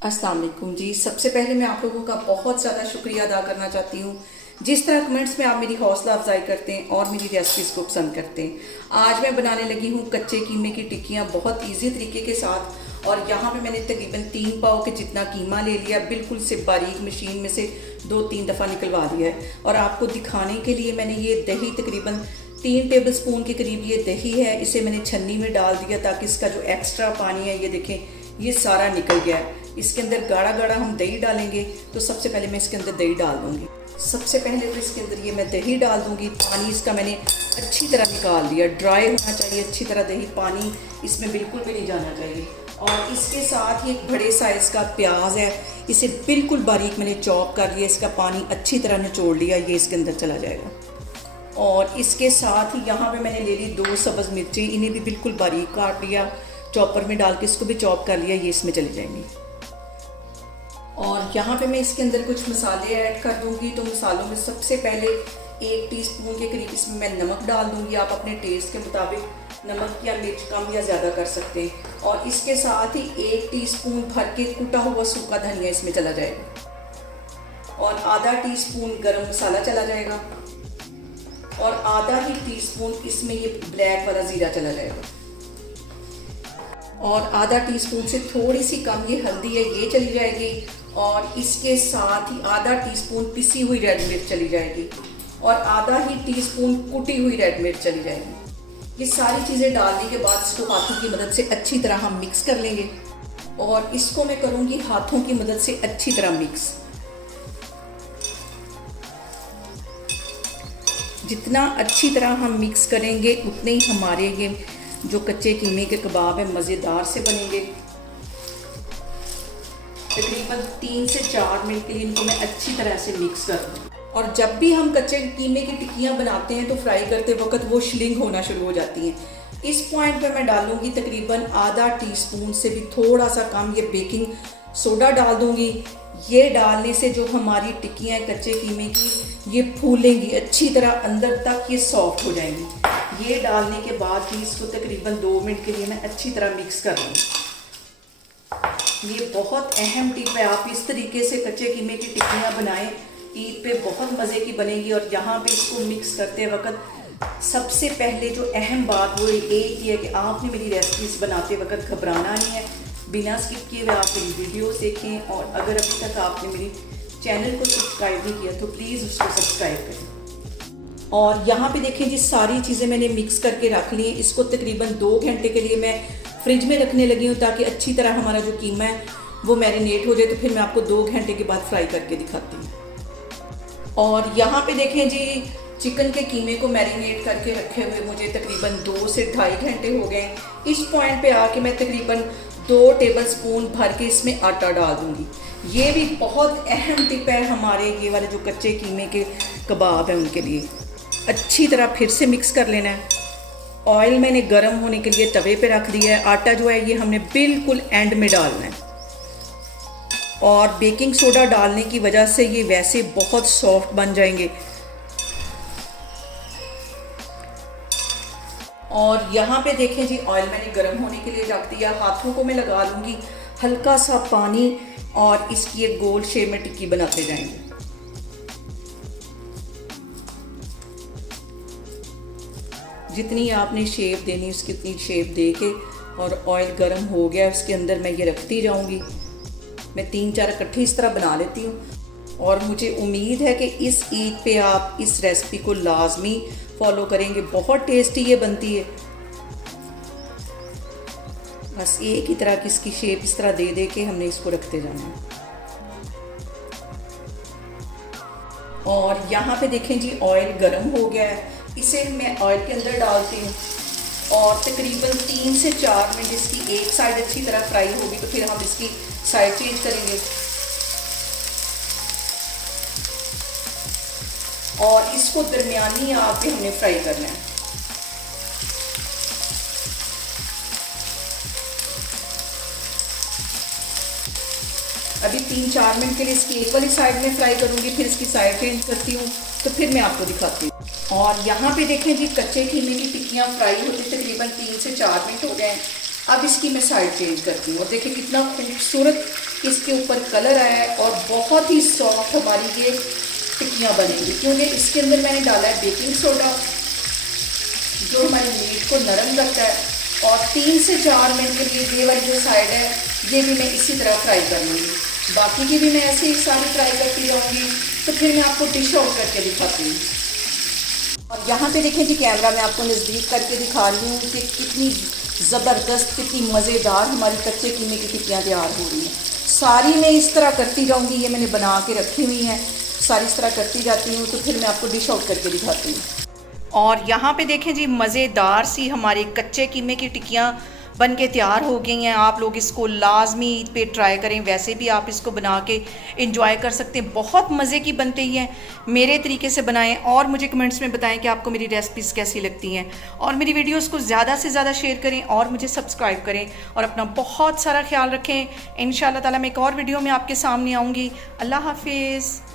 अस्सलाम वालेकुम जी। सबसे पहले मैं आप लोगों का बहुत ज़्यादा शुक्रिया अदा करना चाहती हूँ जिस तरह कमेंट्स में आप मेरी हौसला अफजाई करते हैं और मेरी रेसिपीज़ को पसंद करते हैं। आज मैं बनाने लगी हूँ कच्चे कीमे की टिक्कियाँ बहुत इजी तरीके के साथ। और यहाँ पे मैंने तकरीबन 3 पाव के जितना कीमा ले लिया, बिल्कुल से बारीक मशीन में से 2-3 दफ़ा निकलवा दिया है। और आपको दिखाने के लिए मैंने ये दही तकरीबन 3 टेबल स्पून के करीब ये दही है, इसे मैंने छन्नी में डाल दिया ताकि इसका जो एक्स्ट्रा पानी है ये देखें ये सारा निकल गया है। इसके अंदर गाढ़ा गाढ़ा हम दही डालेंगे, तो सबसे पहले मैं इसके अंदर दही डाल दूंगी। सबसे पहले तो इसके अंदर ये मैं दही डाल दूंगी। पानी इसका मैंने अच्छी तरह निकाल दिया, ड्राई होना चाहिए अच्छी तरह दही, पानी इसमें बिल्कुल भी नहीं जाना चाहिए। और इसके साथ ही एक बड़े साइज़ का प्याज है, इसे बिल्कुल बारीक मैंने चॉप कर लिया, इसका पानी अच्छी तरह निचोड़ लिया, ये इसके अंदर चला जाएगा। और इसके साथ ही यहाँ पे मैंने ले ली 2 सब्ज़ मिर्ची, इन्हें भी बिल्कुल बारीक काट लिया, चॉपर में डाल के इसको भी चॉप कर लिया, ये इसमें चले जाएंगे। और यहाँ पे मैं इसके अंदर कुछ मसाले ऐड कर दूंगी। तो मसालों में सबसे पहले 1 टीस्पून के करीब इसमें मैं नमक डाल दूंगी। आप अपने टेस्ट के मुताबिक नमक या मिर्च कम या ज़्यादा कर सकते हैं। और इसके साथ ही 1 टीस्पून भर के कुटा हुआ सूखा धनिया इसमें चला जाएगा। और आधा टीस्पून गरम मसाला चला जाएगा। और आधा ही टीस्पून इसमें ये ब्लैक वाला ज़ीरा चला जाएगा। और आधा टीस्पून से थोड़ी सी कम ये हल्दी है, ये चली जाएगी। और इसके साथ ही आधा टीस्पून पिसी हुई रेड मिर्च चली जाएगी। और आधा ही टीस्पून कुटी हुई रेड मिर्च चली जाएगी। ये सारी चीज़ें डालने के बाद इसको हाथों की मदद से अच्छी तरह हम मिक्स कर लेंगे। और इसको मैं करूँगी हाथों की मदद से अच्छी तरह मिक्स। जितना अच्छी तरह हम मिक्स करेंगे उतने ही हमारे ये जो कच्चे कीमे के कबाब है मज़ेदार से बनेंगे। तकरीबन 3 से 4 मिनट के लिए इनको मैं अच्छी तरह से मिक्स कर दूँ। और जब भी हम कच्चे कीमे की टिक्कियाँ बनाते हैं तो फ्राई करते वक्त वो श्लिंग होना शुरू हो जाती हैं। इस पॉइंट पे मैं डालूंगी तकरीबन आधा टीस्पून से भी थोड़ा सा कम ये बेकिंग सोडा डाल दूंगी। ये डालने से जो हमारी टिक्कियाँ हैं कच्चे कीमे की ये फूलेंगी अच्छी तरह, अंदर तक ये सॉफ्ट हो जाएंगी। ये डालने के बाद भी इसको तकरीबन 2 मिनट के लिए मैं अच्छी तरह मिक्स कर लूँगी। ये बहुत अहम टिप है, आप इस तरीके से कच्चे कीमे की टिक्कियाँ बनाएं, ईद पे बहुत मज़े की बनेगी। और यहाँ पे इसको मिक्स करते वक्त सबसे पहले जो अहम बात वो एक ही है कि आपने मेरी रेसिपीज़ बनाते वक्त घबराना नहीं है, बिना स्किप किए हुए आप मेरी वीडियोस देखें। और अगर अभी तक आपने मेरी चैनल को सब्सक्राइब नहीं किया तो प्लीज़ उसको सब्सक्राइब करें। और यहाँ पे देखें जी सारी चीज़ें मैंने मिक्स करके रख ली हैं। इसको तकरीबन 2 घंटे के लिए मैं फ्रिज में रखने लगी हूँ ताकि अच्छी तरह हमारा जो कीमा है वो मैरिनेट हो जाए। तो फिर मैं आपको 2 घंटे के बाद फ्राई करके दिखाती हूँ। और यहाँ पे देखें जी चिकन के कीमे को मैरिनेट करके रखे हुए मुझे तकरीबन 2 से 2.5 घंटे हो गए। इस पॉइंट पे आके मैं तकरीबन 2 टेबल स्पून भर के इसमें आटा डाल दूँगी। ये भी बहुत अहम टिप है हमारे ये वाले जो कच्चे कीमे के कबाब हैं उनके लिए। अच्छी तरह फिर से मिक्स कर लेना है। ऑयल मैंने गर्म होने के लिए तवे पे रख दिया है। आटा जो है ये हमने बिल्कुल एंड में डालना है। और बेकिंग सोडा डालने की वजह से ये वैसे बहुत सॉफ्ट बन जाएंगे। और यहाँ पे देखें जी ऑयल मैंने गर्म होने के लिए रख दिया। हाथों को मैं लगा लूँगी हल्का सा पानी और इसकी एक गोल शेप में टिक्की बनाते जाएंगे। जितनी आपने शेप देनी उसकी उतनी शेप दे के, और ऑयल गर्म हो गया उसके अंदर मैं ये रखती जाऊंगी। मैं 3-4 इकट्ठी इस तरह बना लेती हूँ। और मुझे उम्मीद है कि इस ईद पे आप इस रेसिपी को लाजमी फॉलो करेंगे, बहुत टेस्टी ये बनती है। बस एक ही तरह की इसकी शेप इस तरह दे दे के हमने इसको रखते जाना है। और यहाँ पे देखें जी ऑयल गर्म हो गया है, इसे मैं ऑयल के अंदर डालती हूँ। और तकरीबन 3 से 4 मिनट इसकी एक साइड अच्छी तरह फ्राई होगी तो फिर हम इसकी साइड चेंज करेंगे। और इसको दरमियानी आंच पे हमने फ्राई करना है। अभी 3-4 मिनट के लिए इसकी एक वाली साइड में फ्राई करूँगी, फिर इसकी साइड चेंज करती हूँ तो फिर मैं आपको दिखाती हूँ। और यहाँ पे देखें जी कच्चे कीमे की टिक्कियाँ फ्राई होती तकरीबन 3 से 4 मिनट हो गए हैं। अब इसकी मैं साइड चेंज करती हूँ और देखिए कितना खूबसूरत इसके ऊपर कलर आया है और बहुत ही सॉफ्ट हमारी ये टिक्कियाँ बनेंगी, क्योंकि इसके अंदर मैंने डाला है बेकिंग सोडा जो हमारे मीट को नरम करता है। और 3 से 4 मिनट के लिए ये वाली जो साइड है ये भी मैं इसी तरह फ्राई कर लूँगी, बाकी की भी मैं ऐसे ही सारी फ्राई करती जाऊँगी। तो फिर मैं आपको डिश आउट करके दिखाती हूँ। और यहाँ पे देखें जी, कैमरा मैं आपको नज़दीक करके दिखा रही हूँ कि कितनी ज़बरदस्त, कितनी मज़ेदार हमारी कच्चे कीमे की टिक्कियाँ तैयार हो रही हैं। सारी मैं इस तरह करती जाऊँगी, ये मैंने बना के रखी हुई हैं, सारी इस तरह करती जाती हूँ। तो फिर मैं आपको डिश आउट करके दिखाती हूँ। और यहाँ पे देखें जी, मज़ेदार सी हमारी कच्चे कीमे की टिक्कियाँ बन के तैयार हो गई हैं। आप लोग इसको लाजमी ईद पे ट्राई करें, वैसे भी आप इसको बना के इंजॉय कर सकते हैं, बहुत मज़े की बनती हैं। मेरे तरीके से बनाएं और मुझे कमेंट्स में बताएं कि आपको मेरी रेसिपीज़ कैसी लगती हैं। और मेरी वीडियोस को ज़्यादा से ज़्यादा शेयर करें और मुझे सब्सक्राइब करें और अपना बहुत सारा ख्याल रखें। इंशाअल्लाह ताला मैं एक और वीडियो में आपके सामने आऊँगी। अल्लाह हाफिज़।